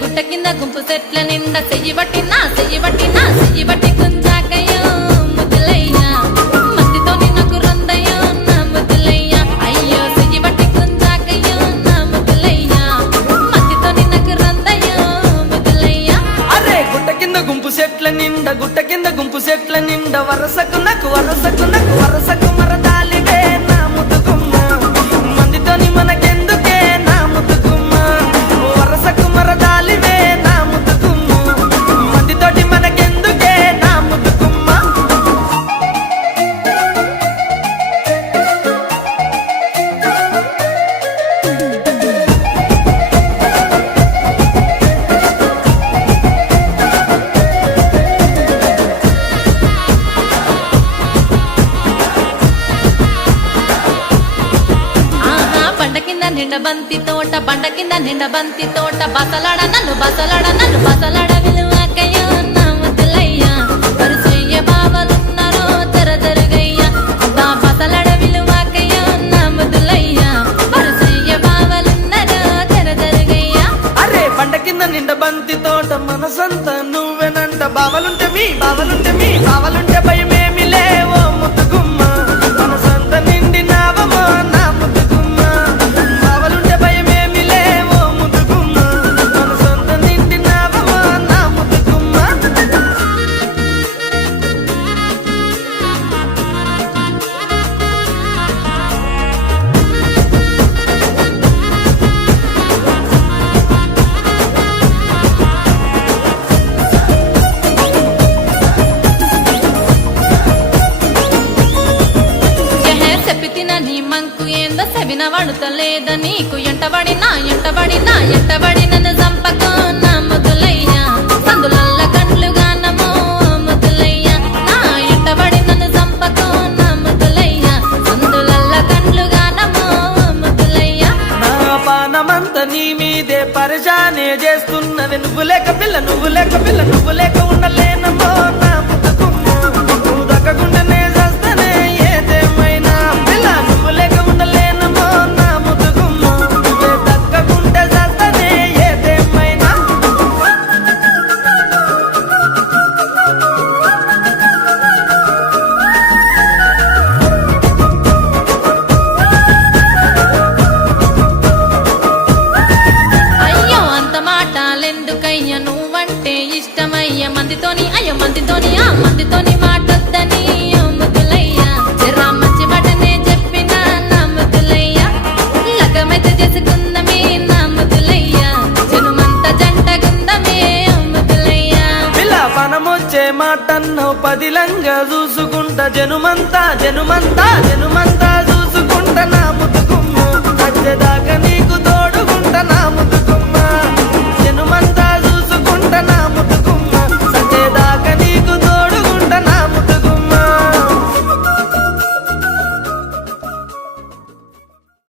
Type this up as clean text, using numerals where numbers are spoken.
గుట్ట కింద గుంపు చెట్ల నిండా చెయ్యి పట్టినా గుంజాకయ్యో ముద్దులయ్యా మత్తితో నిన్నకు రందయ్యో నా ముద్దులయ్యా అయ్యో చెయ్యి పట్టి గుంజాకయ్యో నా ముద్దులయ్యా మత్తితో నిన్నకు రందయ్యో ముద్దులయ్యా. అరే గుట్ట కింద గుంపు చెట్ల నిండా వరసకు మరదాలివే నా ముద్దుగుమ్మ మందితోని మనకెందుకే నా ముద్దుగుమ్మ వరసకు మరదాలివే నా ముద్దుగుమ్మ మందితోటి మనకెందుకే నా ముద్దుగుమ్మ. బండ కింద నిండ బంతి తోట బసలాడ బసలాడ విలువకయ్యో నా ముద్దులయ్యా వరుసయ్య బావలున్నారో జరగయ్యా బసలాడ విలువకయ్యో నా ముద్దులయ్యా వరుసయ్య బావలున్నారో జరగయ్యా. అరే బండ కింద నిండ బంతి తోట మనసంతా నువ్వెనంట బావలుంటే బావలుంటే భయమేమి లేవో ముద్దుగుమ్మ మనసంతా నిండినావమో నా ముద్దుగుమ్మ బావలుంటే భయమేమి లేవో ముద్దుగుమ్మ మనసంతా నిండినావమో నా ముద్దుగుమ్మ. నీ మంకు ఏందో సెవిన వాడుతలేద నీకు ఎంటబడి నన్ను చంపకో నా ముద్దులయ్యా సందులల్ల కండ్లుగా నమో ముద్దులయ్యా నా ఎంటబడి నన్ను చంపకో నా ముద్దులయ్యా సందులల్ల కండ్లుగా నమో ముద్దులయ్యా. నా పానమంత నీ మీదే పరిశానే చేస్తున్నది నువ్వు లేక ఉండలేనమో నా ముద్దుగుమ్మ నువ్వు దక్కకుండానే చేస్తేనే ఏదేమైనా పిల్ల నువ్వు లేక ఉండలేనమో నా ముద్దుగుమ్మ నువ్వే దక్కకుంటే చేస్తేనే ఏదేమైనా. అయ్యో అంత మాటలెందుకయ్య నువ్వంటే ఇష్టమయ్య మందితోని మాటొద్దని ముద్దులయ్యా జరా మంచి మాటనే చెప్పినా నా ముద్దులయ్యా లగమైతే చేసుకుందమే నా ముద్దులయ్యా జనుమంత జంటగుందమే ముద్దులయ్యా. పిల్ల పనమొచ్చే మాటన్నో పదిలంగా చూసుకుంటా జనుమంతా చూసుకుంటా నా ముద్దుగుమ్మ వచ్చేదాకా నీకు తోడుకుంటా నా ముద్దు